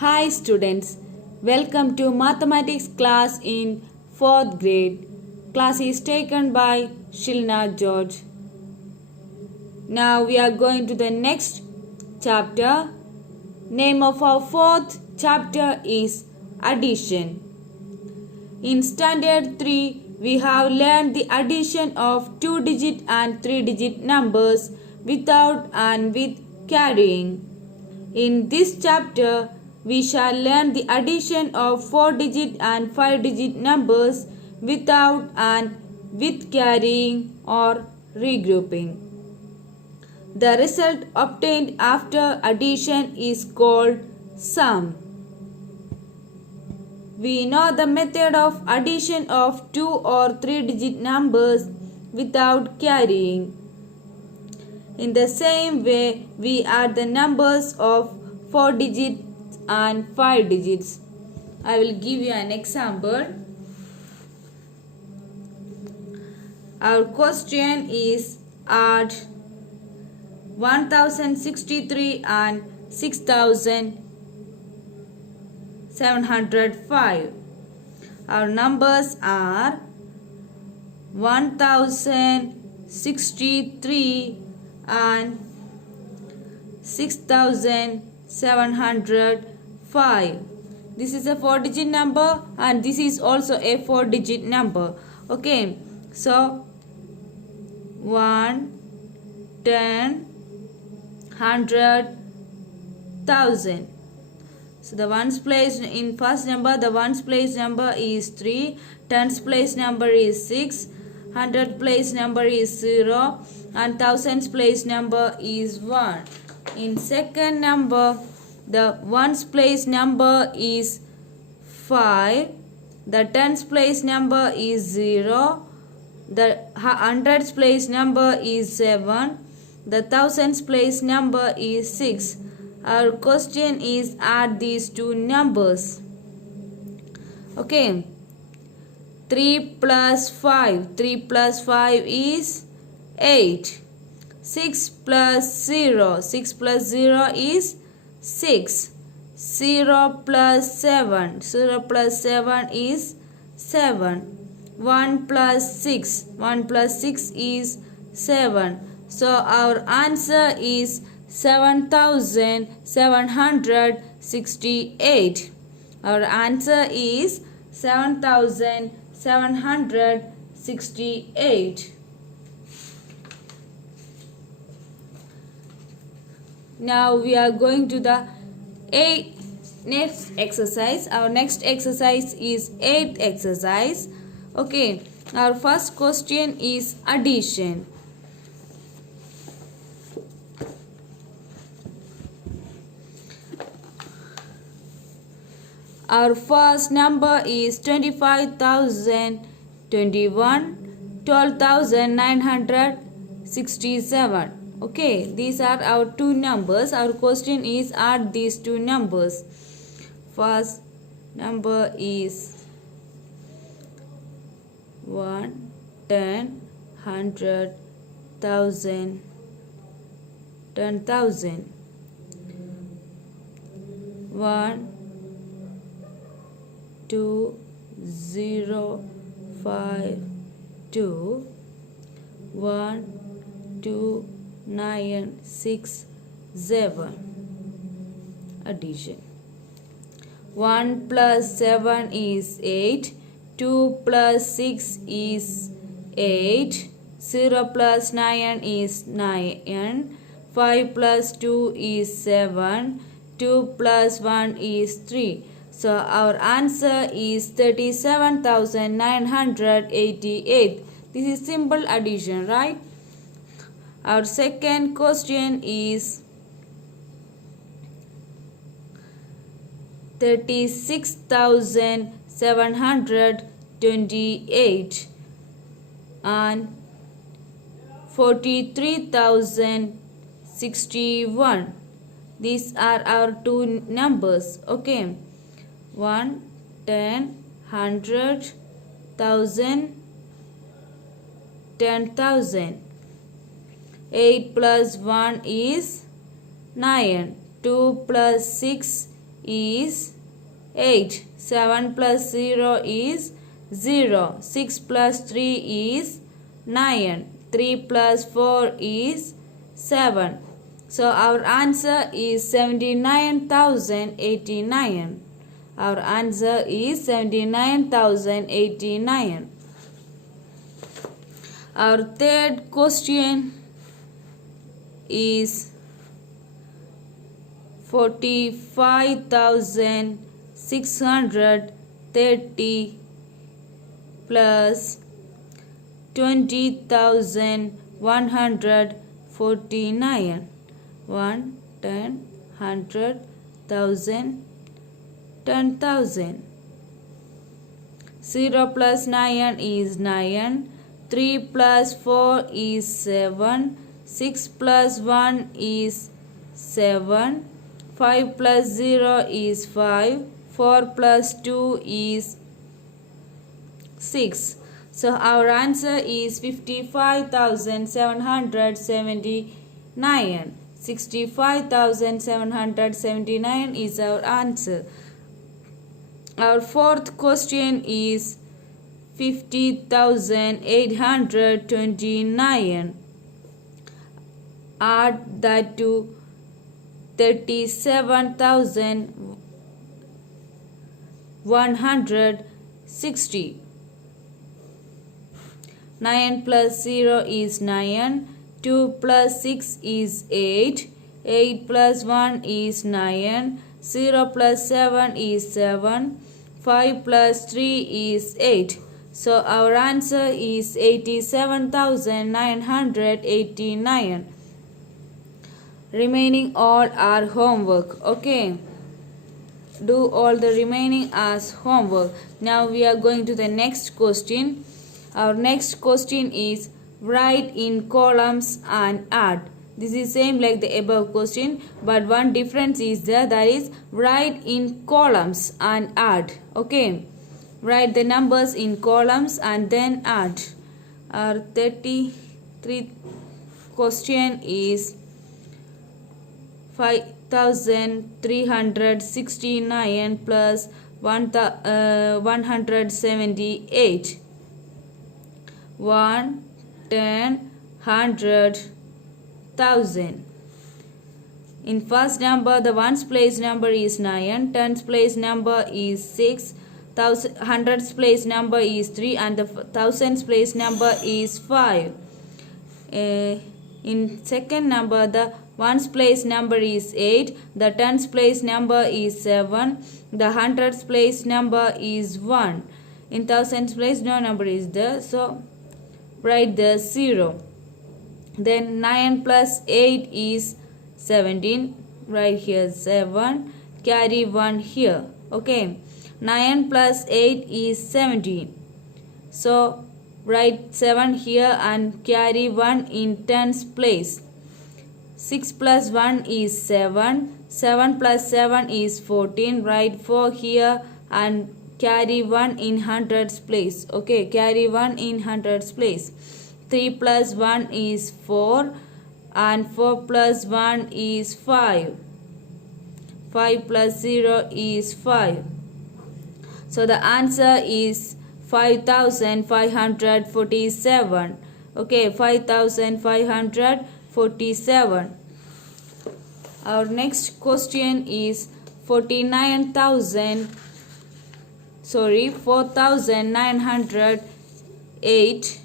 Hi students, welcome to mathematics class in 4th grade. Class is taken by Shilna George. Now we are going to the next chapter. Name of our 4th chapter is addition. In standard 3, we have learned the addition of 2-digit and 3-digit numbers without and with carrying. In this chapter, we shall learn the addition of 4-digit and 5-digit numbers without and with carrying or regrouping. The result obtained after addition is called sum. We know the method of addition of 2 or 3-digit numbers without carrying. In the same way, we add the numbers of 4 digits and 5 digits. I will give you an example. Our question is add 1063 and 6705. Our numbers are 1063 and 6705. This is a 4-digit number and this is also a 4-digit number. Okay, so 1, 10, 100, 1000. So the ones place in first number, the ones place number is 3, tens place number is 6, 100 place number is 0 and thousands place number is 1. In second number, the ones place number is 5, the tens place number is 0, the hundreds place number is 7, the thousands place number is 6. Our question is add these two numbers. Okay. 3 plus 5. 3 plus 5 is 8. 6 plus 0. 6 plus 0 is 6. 0 plus 7. 0 plus 7 is 7. 1 plus 6. 1 plus 6 is 7. So our answer is 7768. Our answer is 7768. Now we are going to the next exercise. Our next exercise is 8th exercise. Okay, our first question is addition. Our first number is 25,021, 12,967. Okay, these are our two numbers. Our question is add these two numbers. First number is 1, 10, 100, 1000, 10,000. 1, 2, 0, 5, 2, 1, 2, 9, 6, 7. Addition. 1 plus 7 is 8. 2 plus 6 is 8. 0 plus 9 is 9. 5 plus 2 is 7. 2 plus 1 is 3. So our answer is 37,988. This is simple addition, right? Our second question is 36,728 and 43,061. These are our two numbers. Okay. 1, 10, 100, 1000, 10,000. 8 plus 1 is 9. 2 plus 6 is 8. 7 plus 0 is 0. 6 plus 3 is 9. 3 plus 4 is 7. So our answer is 79,089. Our answer is 79,089. Our third question is 45,630 plus 20,149. 1, 10, 100, 1,000, 10,000. 0 plus 9 is 9. 3 plus 4 is 7. 6 plus 1 is 7. 5 plus 0 is 5. 4 plus 2 is 6. So our answer is 55,779. 65,779 is our answer. Our fourth question is 50,829. Add that to 37,160. 9 plus 0 is 9. 2 plus 6 is 8. 8 plus 1 is 9. 0 plus 7 is 7. 5 plus 3 is 8. So our answer is 87,989. Remaining all are homework. Okay. Do all the remaining as homework. Now we are going to the next question. Our next question is write in columns and add. This is same like the above question, but one difference is there, that is write in columns and add. Okay, write the numbers in columns and then add. Our 33 question is 5,369 plus 178. 1, 10, 100, 1,000. In first number, the ones place number is 9, tens place number is 6, hundreds place number is 3, and the thousands place number is 5. In second number, the ones place number is 8, the tens place number is 7, the hundreds place number is 1. In thousands place no number is there, so write the 0. Then 9 plus 8 is 17. Write here 7. Carry 1 here. Okay. 9 plus 8 is 17. So write 7 here and carry 1 in tens place. 6 plus 1 is 7. 7 plus 7 is 14. Write 4 here and carry 1 in hundreds place. Okay, carry 1 in hundreds place. 3 plus 1 is 4 and 4 plus 1 is 5. 5 plus 0 is 5. So the answer is 5,547. Okay, 5,547. Our next question is 4,908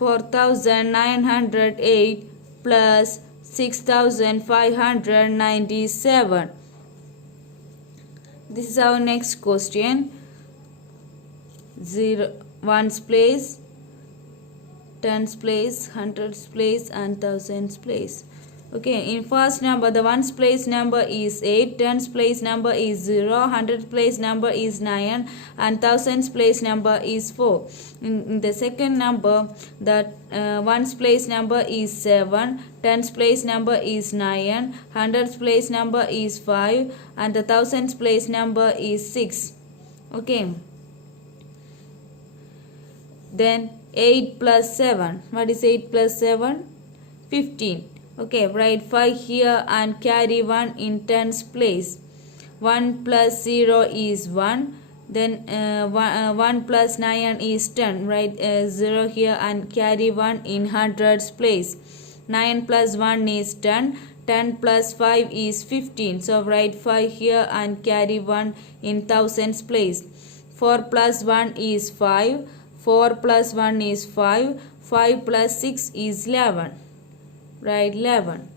4,908 plus 6,597. This is our next question. 0, ones place, tens place, hundreds place, and thousands place. Okay, in first number, the ones place number is 8, tens place number is 0, hundreds place number is 9, and thousands place number is 4. In the second number, the ones place number is 7, tens place number is 9, hundreds place number is 5, and the thousands place number is 6. Okay. Then 8 plus 7. What is 8 plus 7? 15. Okay, write 5 here and carry 1 in tens place. 1 plus 0 is 1. Then 1 plus 9 is 10. Write 0 here and carry 1 in hundreds place. 9 plus 1 is 10. 10 plus 5 is 15. So write 5 here and carry 1 in thousands place. 4 plus 1 is 5. 4 plus 1 is 5. 5 plus 6 is 11. Write 11.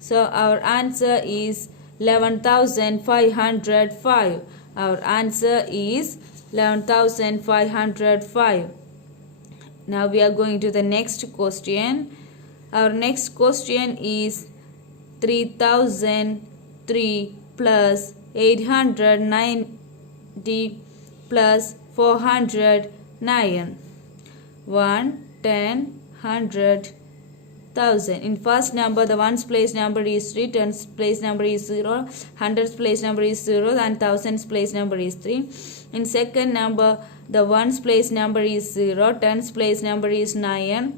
So our answer is 11,505. Our answer is 11,505. Now we are going to the next question. Our next question is 3003 plus 890 plus 409. 1, 10, 100, 1000. In first number, the ones place number is 3, tens place number is 0, hundreds place number is 0, and thousands place number is 3. In second number, the ones place number is 0, tens place number is 9,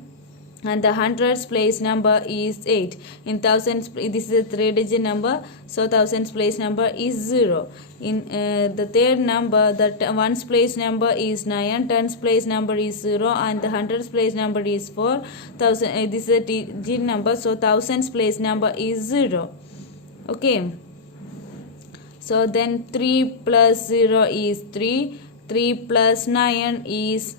and the hundreds place number is 8. In thousands, this is a 3-digit number, so thousands place number is 0. In the third number, the ones place number is 9, tens place number is 0, and the hundreds place number is 4. This is a digit number, so thousands place number is 0. Okay. So then 3 plus 0 is 3. 3 plus 9 is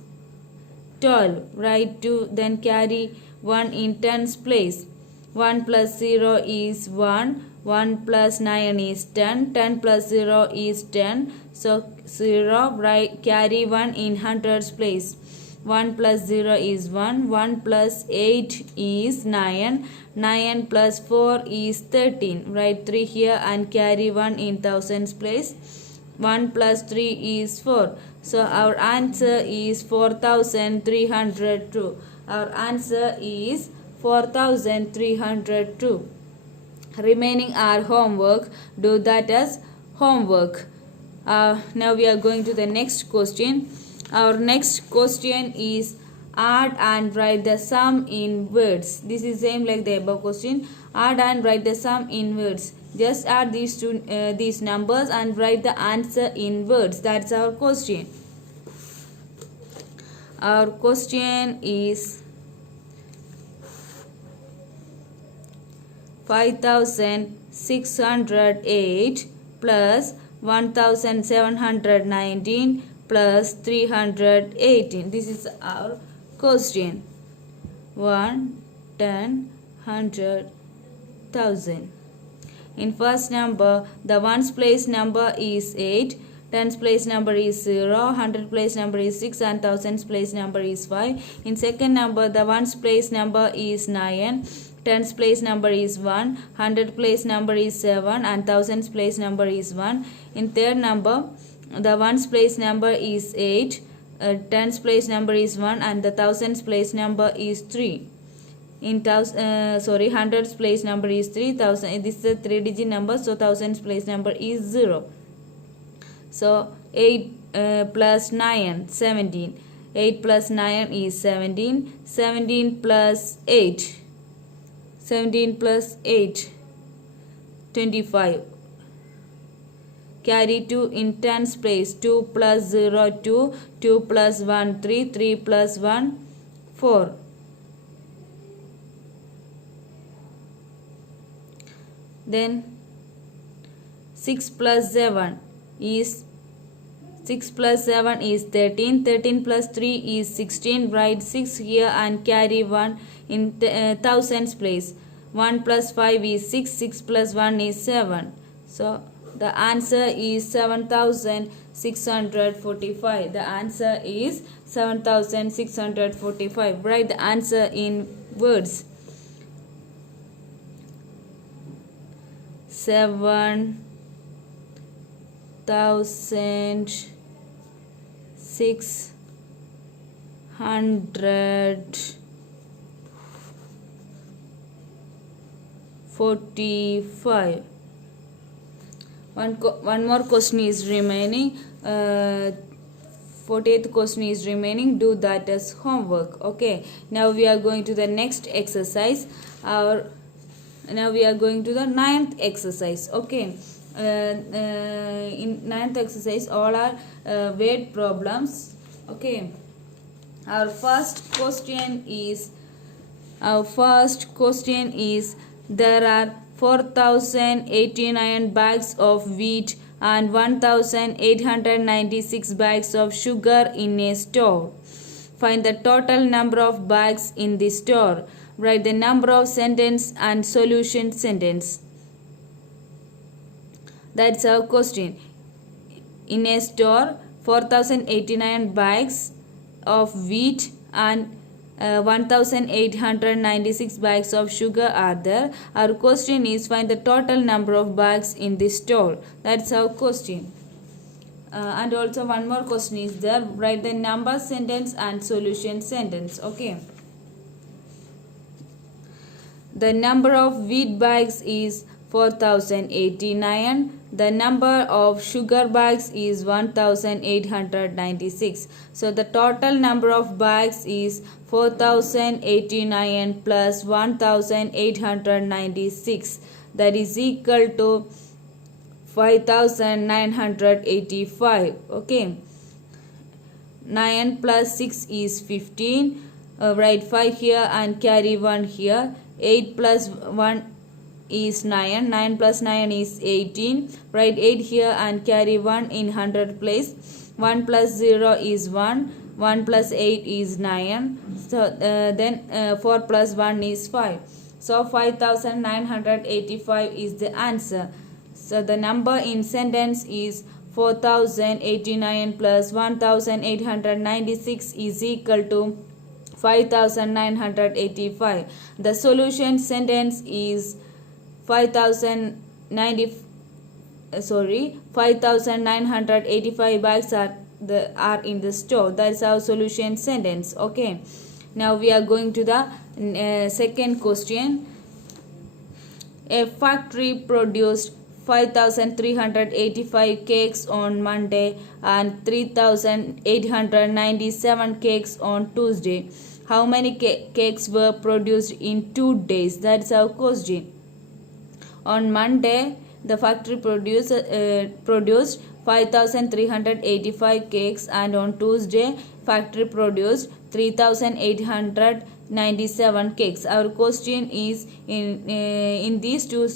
12. Write 2, then carry 1 in tens place. 1 plus 0 is 1. 1 plus 9 is 10. 10 plus 0 is 10. So 0, carry 1 in hundreds place. 1 plus 0 is 1. 1 plus 8 is 9. 9 plus 4 is 13. Write 3 here and carry 1 in thousands place. 1 plus 3 is 4. So our answer is 4,302. Our answer is 4,302. Remaining our homework. Do that as homework. Now we are going to the next question. Our next question is add and write the sum in words. This is same like the above question. Add and write the sum in words. Just add these numbers and write the answer in words. That's our question. Our question is 5,608 plus 1,719 plus 318. This is our question. 1, 10, 100, 1000. In first number, the ones place number is 8, tens place number is 0, hundred place number is 6, and thousands place number is 5. In second number, the ones place number is 9, tens place number is 1, hundred place number is 7, and thousands place number is 1. In third number, the ones place number is 8, tens place number is 1, and the thousands place number is 3. In hundreds place number is 3,000. This is a 3-digit number, so thousands place number is 0. So 8 plus 9, 17. 8 plus 9 is 17. 17 plus 8. 17 plus 8, 25. Carry 2 in tens place. 2 plus 0, 2. 2 plus 1, 3. 3 plus 1, 4. Then 6 plus 7 is 13. 13 plus 3 is 16. Write 6 here and carry 1 in thousands place. 1 plus 5 is 6. 6 plus 1 is 7. So the answer is 7,645. The answer is 7,645. Write the answer in words. 7,645. One more question is remaining. 48th question is remaining. Do that as homework. Okay. Now we are going to the next exercise. Our Now we are going to the ninth exercise. Okay, in ninth exercise all are weight problems. Okay, our first question is there are 4089 bags of wheat and 1896 bags of sugar in a store. Find the total number of bags in the store. Write the number of sentence and solution sentence. That's our question. In a store, 4089 bags of wheat and 1896 bags of sugar are there. Our question is find the total number of bags in the store. That's our question. And also one more question is there. Write the number sentence and solution sentence. Okay. The number of wheat bags is 4089. The number of sugar bags is 1896. So the total number of bags is 4089 plus 1896. That is equal to 5985. Okay. 9 plus 6 is 15. Write 5 here and carry 1 here. 8 plus 1 is 9. 9 plus 9 is 18. Write 8 here and carry 1 in 100 place. 1 plus 0 is 1. 1 plus 8 is 9. So then 4 plus 1 is 5. So 5985 is the answer. So the number in sentence is 4089 plus 1896 is equal to 5985. The solution sentence is 5985 bags are in the store. That's our solution sentence. Okay. Now we are going to the second question. A factory produced 5385 cakes on Monday and 3897 cakes on Tuesday. How many cakes were produced in 2 days? That's our question. On Monday, the factory produced 5385 cakes, and on Tuesday, factory produced 3897 cakes. Our question is in these 2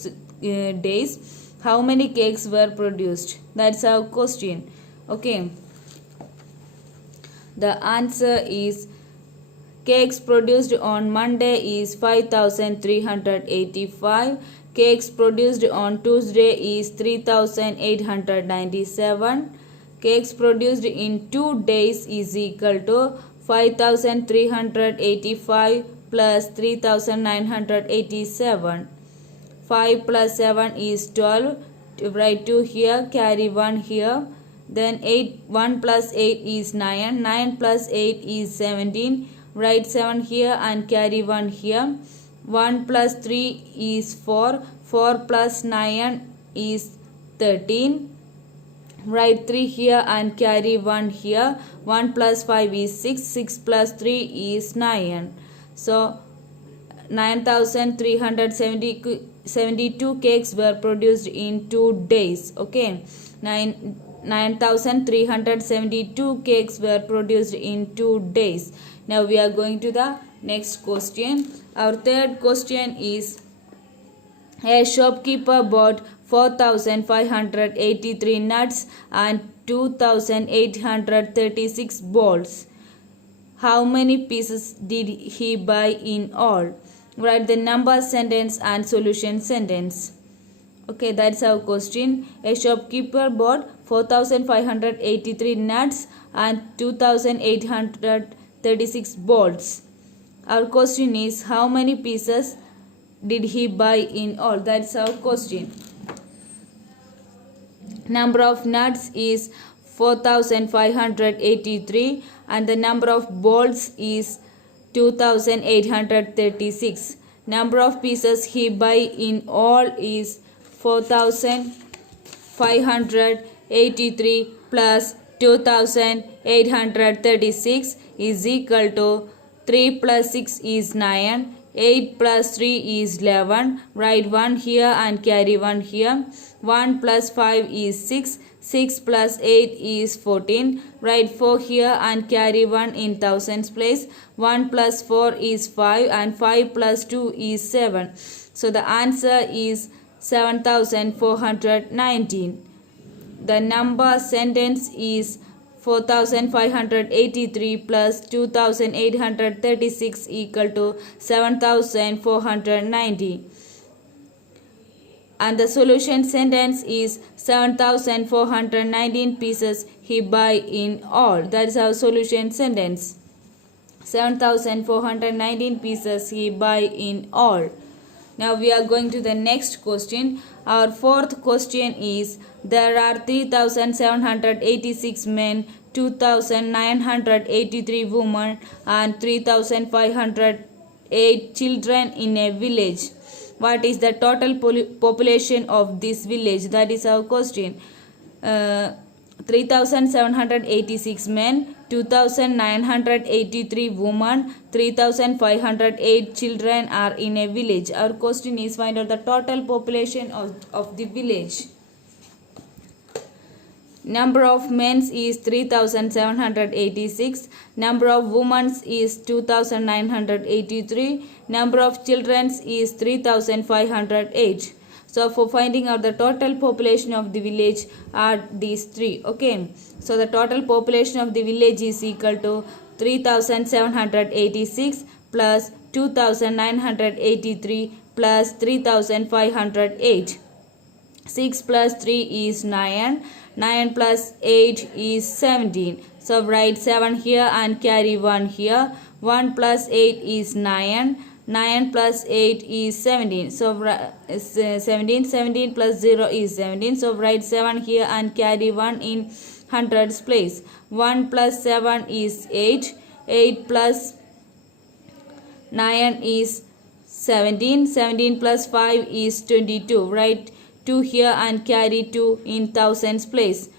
days, how many cakes were produced? That's our question. Okay. The answer is cakes produced on Monday is 5385. Cakes produced on Tuesday is 3897. Cakes produced in 2 days is equal to 5385 plus 3987. 5 plus 7 is 12. Write 2 here, carry 1 here. Then 1 plus 8 is 9. 9 plus 8 is 17. Write 7 here and carry 1 here. 1 plus 3 is 4. 4 plus 9 is 13. Write 3 here and carry 1 here. 1 plus 5 is 6. 6 plus 3 is 9. So 9372 cakes were produced in 2 days. Okay. 9372 cakes were produced in 2 days. Now we are going to the next question. Our third question is a shopkeeper bought 4583 nuts and 2836 balls. How many pieces did he buy in all? Write the number sentence and solution sentence. Okay, that's our question. A shopkeeper bought 4583 nuts and 2836 balls. Our question is how many pieces did he buy in all? That's our question. Number of nuts is 4583 and the number of balls is 2836. Number of pieces he buy in all is 4583 plus 2836 is equal to 3 plus 6 is 9. 8 plus 3 is 11. Write 1 here and carry 1 here. 1 plus 5 is 6. 6 plus 8 is 14. Write 4 here and carry 1 in thousands place. 1 plus 4 is 5 and 5 plus 2 is 7. So the answer is 7419. The number sentence is 4583 plus 2836 equal to 7490. And the solution sentence is 7419 pieces he buy in all. That is our solution sentence. 7419 pieces he buy in all. Now we are going to the next question. Our fourth question is, there are 3786 men, 2983 women and 3508 children in a village. What is the total population of this village? That is our question. 3786 men, 2983 women, 3508 children are in a village. Our question is, find out the total population of the village. Number of men is 3786. Number of women is 2983. Number of children is 3508. So for finding out the total population of the village are these three. Okay. So the total population of the village is equal to 3786 plus 2983 plus 3508. 6 plus 3 is 9. 9 plus 8 is 17. So write 7 here and carry 1 here. 1 plus 8 is 9. 9 plus 8 is 17. So 17. 17 plus 0 is 17. So write 7 here and carry 1 in hundreds place. 1 plus 7 is 8. 8 plus 9 is 17. 17 plus 5 is 22. Write 2 here and carry 2 in thousands place.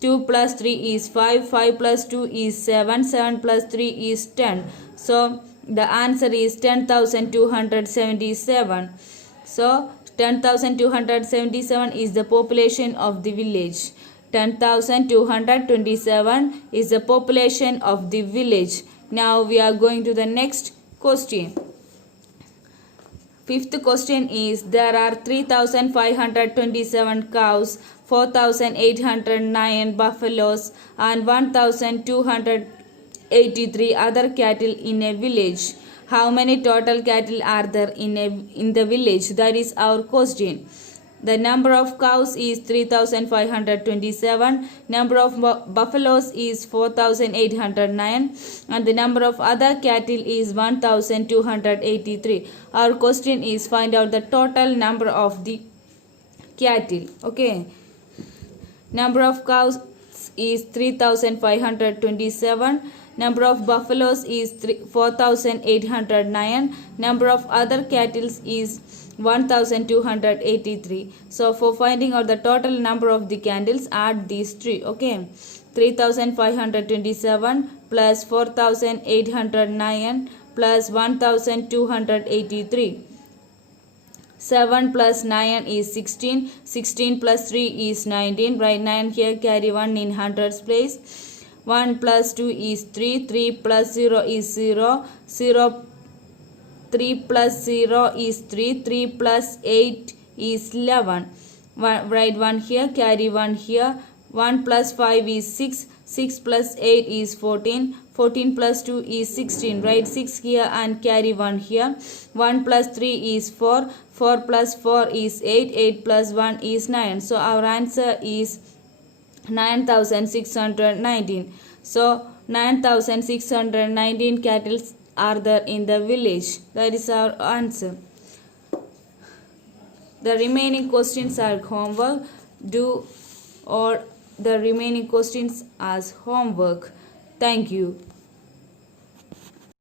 2 plus 3 is 5. 5 plus 2 is 7. 7 plus 3 is 10. So the answer is 10,277. So 10,277 is the population of the village. 10,227 is the population of the village. Now we are going to the next question. Fifth question is, there are 3,527 cows, 4,809 buffaloes and 1,283 other cattle in a village. How many total cattle are there in the village? That is our question. The number of cows is 3,527. Number of buffaloes is 4,809. And the number of other cattle is 1,283. Our question is, find out the total number of the cattle. Okay. Number of cows is 3,527. Number of buffaloes is 4,809. Number of other cattle is 1,283. So for finding out the total number of the candles, add these three. Okay. 3,527 plus 4,809 plus 1,283. 7 plus 9 is 16. 16 plus 3 is 19. Write 9 here, carry 1 in hundreds place. 1 plus 2 is 3. 3 plus 0 is 0. 0 3 plus 0 is 3. 3 plus 8 is 11. Write 1 here, carry 1 here. 1 plus 5 is 6. 6 plus 8 is 14. 14 plus 2 is 16. Write 6 here and carry 1 here. 1 plus 3 is 4. 4 plus 4 is 8. 8 plus 1 is 9. So our answer is 9,619. So 9,619 cattle are there in the village. That is our answer. The remaining questions are homework. Do all the remaining questions as homework. Thank you.